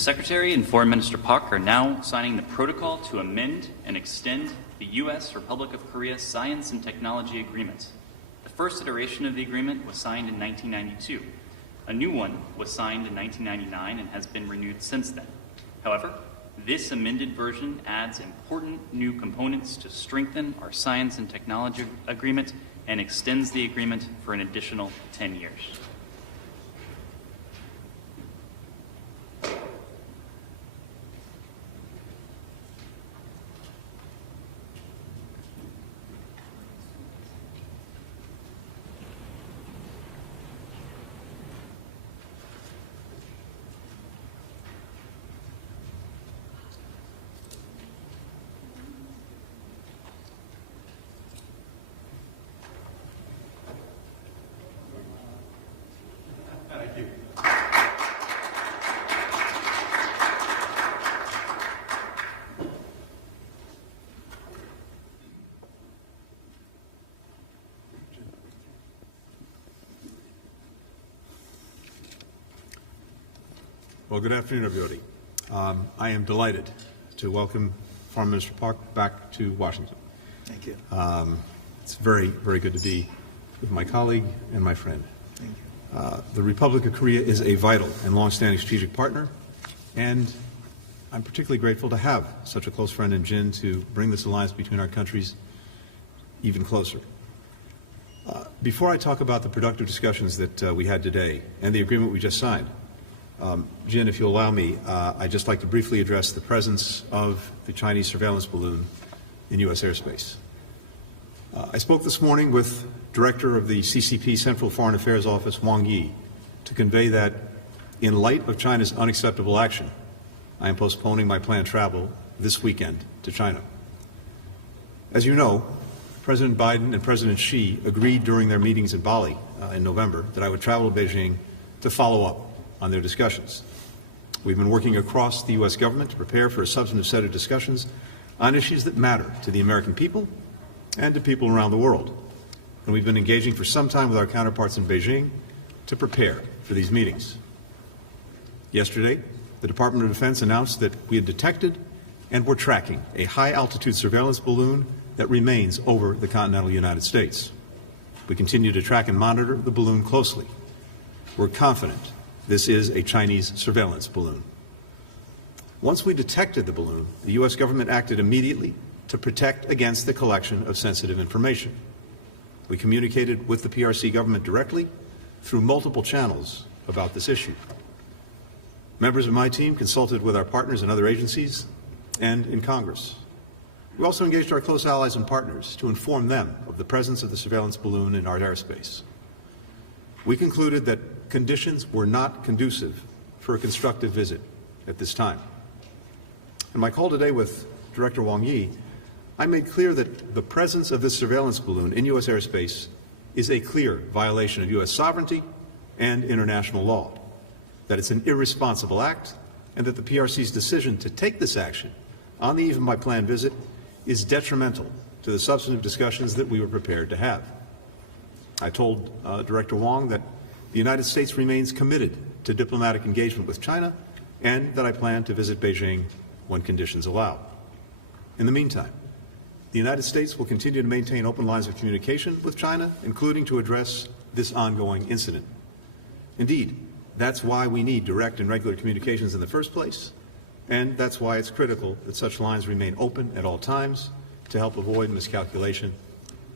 Secretary and Foreign Minister Park are now signing the protocol to amend and extend the U.S. Republic of Korea Science and Technology Agreement. The first iteration of the agreement was signed in 1992. A new one was signed in 1999 and has been renewed since then. However, this amended version adds important new components to strengthen our science and technology agreement and extends the agreement for an additional 10 years. Thank you. Well, good afternoon, everybody. I am delighted to welcome Foreign Minister Park back to Washington. Thank you. It's very, very good to be with my colleague and my friend. Thank you. The Republic of Korea is a vital and long-standing strategic partner, and I'm particularly grateful to have such a close friend in Jin to bring this alliance between our countries even closer. Before I talk about the productive discussions that we had today and the agreement we just signed, Jin, if you'll allow me, I'd just like to briefly address the presence of the Chinese surveillance balloon in U.S. airspace. I spoke this morning with Director of the CCP Central Foreign Affairs Office, Wang Yi, to convey that in light of China's unacceptable action, I am postponing my planned travel this weekend to China. As you know, President Biden and President Xi agreed during their meetings in Bali in November that I would travel to Beijing to follow up on their discussions. We've been working across the U.S. government to prepare for a substantive set of discussions on issues that matter to the American people and to people around the world. And we've been engaging for some time with our counterparts in Beijing to prepare for these meetings. Yesterday, the Department of Defense announced that we had detected and were tracking a high-altitude surveillance balloon that remains over the continental United States. We continue to track and monitor the balloon closely. We're confident this is a Chinese surveillance balloon. Once we detected the balloon, the U.S. government acted immediately to protect against the collection of sensitive information. We communicated with the PRC government directly through multiple channels about this issue. Members of my team consulted with our partners in other agencies and in Congress. We also engaged our close allies and partners to inform them of the presence of the surveillance balloon in our airspace. We concluded that conditions were not conducive for a constructive visit at this time. In my call today with Director Wang Yi, I made clear that the presence of this surveillance balloon in U.S. airspace is a clear violation of U.S. sovereignty and international law, that it's an irresponsible act, and that the PRC's decision to take this action on the eve of my planned visit is detrimental to the substantive discussions that we were prepared to have. I told Director Wang that the United States remains committed to diplomatic engagement with China and that I plan to visit Beijing when conditions allow. In the meantime, the United States will continue to maintain open lines of communication with China, including to address this ongoing incident. Indeed, that's why we need direct and regular communications in the first place, and that's why it's critical that such lines remain open at all times to help avoid miscalculation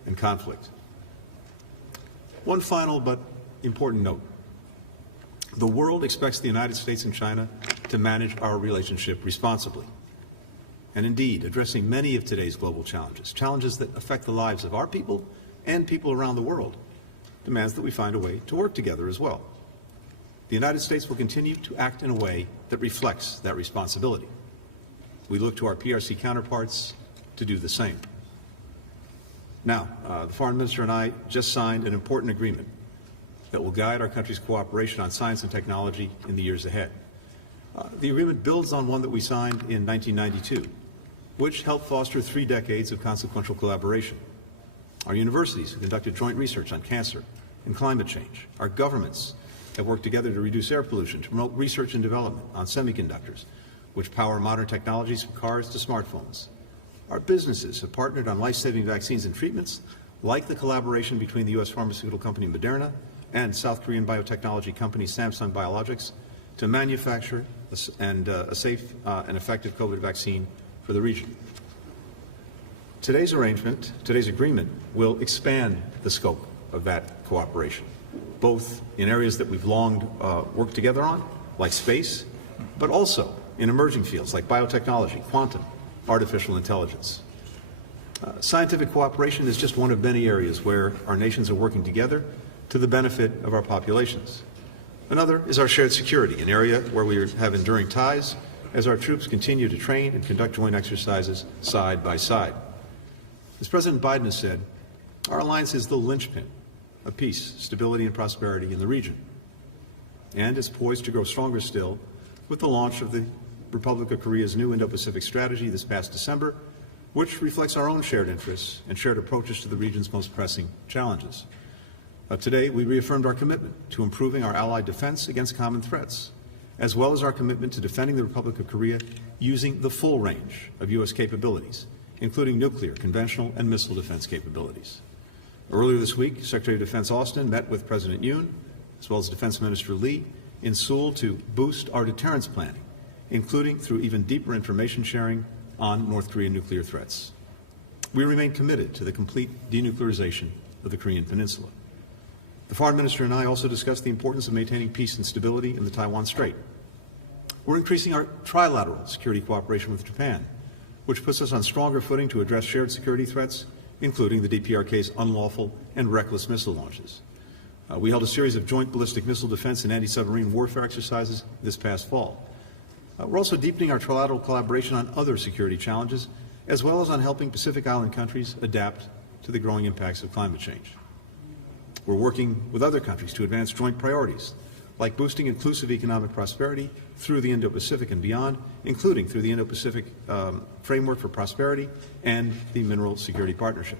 and conflict. One final but important note. The world expects the United States and China to manage our relationship responsibly. And indeed, addressing many of today's global challenges, challenges that affect the lives of our people and people around the world, demands that we find a way to work together as well. The United States will continue to act in a way that reflects that responsibility. We look to our PRC counterparts to do the same. Now, the Foreign Minister and I just signed an important agreement that will guide our country's cooperation on science and technology in the years ahead. The agreement builds on one that we signed in 1992, which helped foster 3 decades of consequential collaboration. Our universities conducted joint research on cancer and climate change. Our governments have worked together to reduce air pollution, to promote research and development on semiconductors, which power modern technologies from cars to smartphones. Our businesses have partnered on life-saving vaccines and treatments, like the collaboration between the U.S. pharmaceutical company Moderna and South Korean biotechnology company Samsung Biologics to manufacture a safe and effective COVID vaccine for the region. Today's agreement, will expand the scope of that cooperation, both in areas that we've long worked together on, like space, but also in emerging fields like biotechnology, quantum, artificial intelligence. Scientific cooperation is just one of many areas where our nations are working together to the benefit of our populations. Another is our shared security, an area where we have enduring ties as our troops continue to train and conduct joint exercises side by side. As President Biden has said, our alliance is the linchpin of peace, stability, and prosperity in the region, and is poised to grow stronger still with the launch of the Republic of Korea's new Indo-Pacific strategy this past December, which reflects our own shared interests and shared approaches to the region's most pressing challenges. Today, we reaffirmed our commitment to improving our allied defense against common threats, as well as our commitment to defending the Republic of Korea using the full range of U.S. capabilities, including nuclear, conventional, and missile defense capabilities. Earlier this week, Secretary of Defense Austin met with President Yoon, as well as Defense Minister Lee, in Seoul to boost our deterrence planning, including through even deeper information sharing on North Korean nuclear threats. We remain committed to the complete denuclearization of the Korean Peninsula. The Foreign Minister and I also discussed the importance of maintaining peace and stability in the Taiwan Strait. We're increasing our trilateral security cooperation with Japan, which puts us on stronger footing to address shared security threats, including the DPRK's unlawful and reckless missile launches. We held a series of joint ballistic missile defense and anti-submarine warfare exercises this past fall. We're also deepening our trilateral collaboration on other security challenges, as well as on helping Pacific Island countries adapt to the growing impacts of climate change. We're working with other countries to advance joint priorities, like boosting inclusive economic prosperity through the Indo-Pacific and beyond, including through the Indo-Pacific Framework for Prosperity and the Mineral Security Partnership.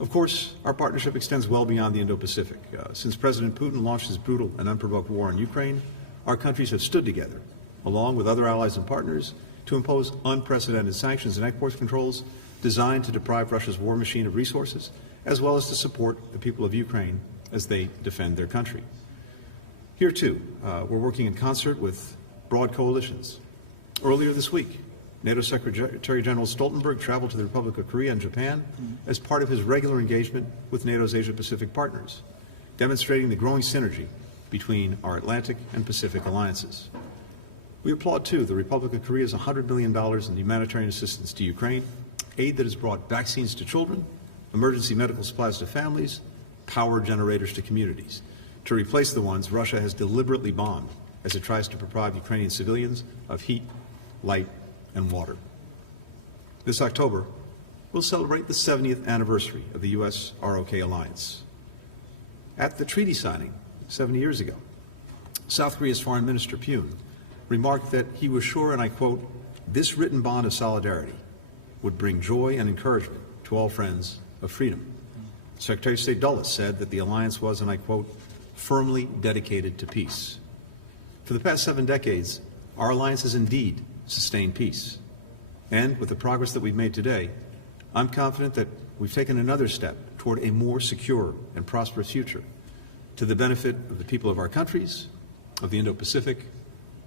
Of course, our partnership extends well beyond the Indo-Pacific. Since President Putin launched his brutal and unprovoked war in Ukraine, our countries have stood together, along with other allies and partners, to impose unprecedented sanctions and export controls designed to deprive Russia's war machine of resources, as well as to support the people of Ukraine as they defend their country. Here, too, we're working in concert with broad coalitions. Earlier this week, NATO Secretary General Stoltenberg traveled to the Republic of Korea and Japan as part of his regular engagement with NATO's Asia-Pacific partners, demonstrating the growing synergy between our Atlantic and Pacific alliances. We applaud, too, the Republic of Korea's $100 million in humanitarian assistance to Ukraine, aid that has brought vaccines to children, emergency medical supplies to families, power generators to communities, to replace the ones Russia has deliberately bombed as it tries to deprive Ukrainian civilians of heat, light, and water. This October, we'll celebrate the 70th anniversary of the U.S.-ROK alliance. At the treaty signing 70 years ago, South Korea's Foreign Minister Yoon remarked that he was sure, and I quote, "this written bond of solidarity would bring joy and encouragement to all friends of freedom." Secretary of State Dulles said that the alliance was, and I quote, "firmly dedicated to peace." For the past 7 decades, our alliance has indeed sustained peace. And with the progress that we've made today, I'm confident that we've taken another step toward a more secure and prosperous future to the benefit of the people of our countries, of the Indo-Pacific,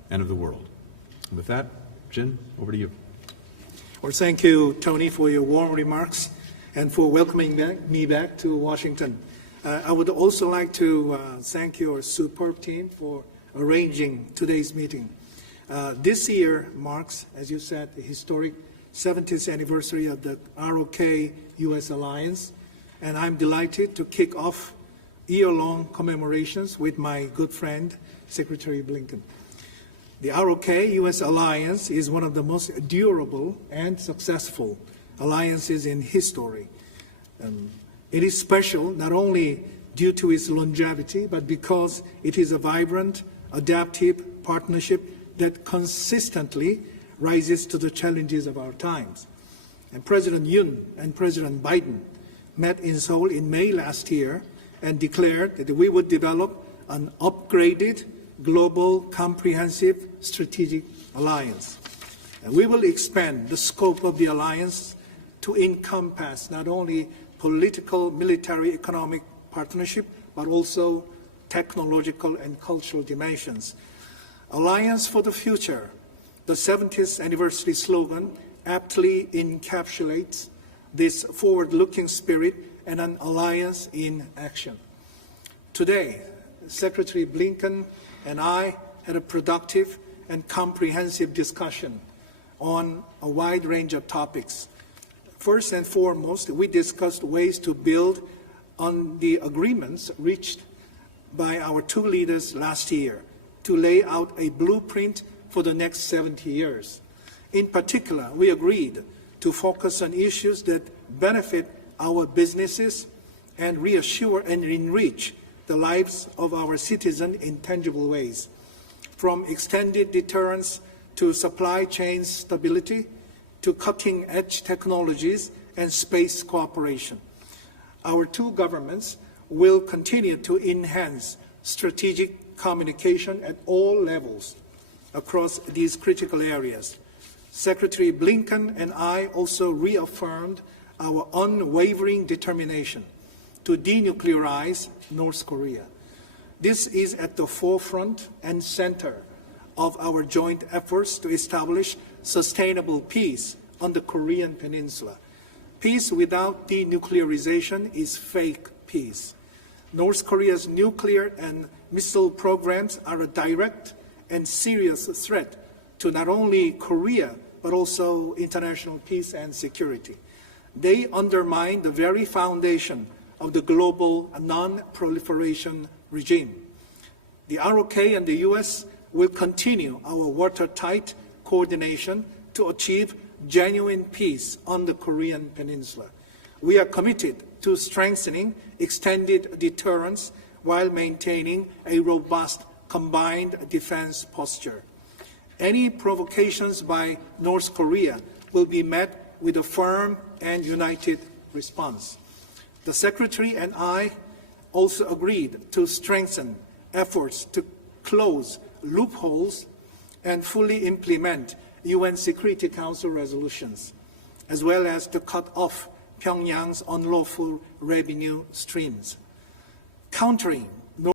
and of the world. And with that, Jin, over to you. Well, thank you, Tony, for your warm remarks and for welcoming me back to Washington. I would also like to thank your superb team for arranging today's meeting. This year marks, as you said, the historic 70th anniversary of the ROK-U.S. alliance, and I'm delighted to kick off year-long commemorations with my good friend, Secretary Blinken. The ROK-U.S. alliance is one of the most durable and successful alliances in history. It is special not only due to its longevity, but because it is a vibrant, adaptive partnership that consistently rises to the challenges of our times. And President Yoon and President Biden met in Seoul in May last year and declared that we would develop an upgraded global comprehensive strategic alliance. And we will expand the scope of the alliance to encompass not only political, military, economic partnership, but also technological and cultural dimensions. Alliance for the Future, the 70th anniversary slogan, aptly encapsulates this forward-looking spirit and an alliance in action. Today, Secretary Blinken and I had a productive and comprehensive discussion on a wide range of topics. First and foremost, we discussed ways to build on the agreements reached by our two leaders last year to lay out a blueprint for the next 70 years. In particular, we agreed to focus on issues that benefit our businesses and reassure and enrich the lives of our citizens in tangible ways, from extended deterrence to supply chain stability to cutting-edge technologies and space cooperation. Our two governments will continue to enhance strategic communication at all levels across these critical areas. Secretary Blinken and I also reaffirmed our unwavering determination to denuclearize North Korea. This is at the forefront and center of our joint efforts to establish sustainable peace on the Korean Peninsula. Peace without denuclearization is fake peace. North Korea's nuclear and missile programs are a direct and serious threat to not only Korea, but also international peace and security. They undermine the very foundation of the global non-proliferation regime. The ROK and the U.S. will continue our watertight coordination to achieve genuine peace on the Korean Peninsula. We are committed to strengthening extended deterrence while maintaining a robust combined defense posture. Any provocations by North Korea will be met with a firm and united response. The Secretary and I also agreed to strengthen efforts to close loopholes and fully implement UN Security Council resolutions, as well as to cut off Pyongyang's unlawful revenue streams. Countering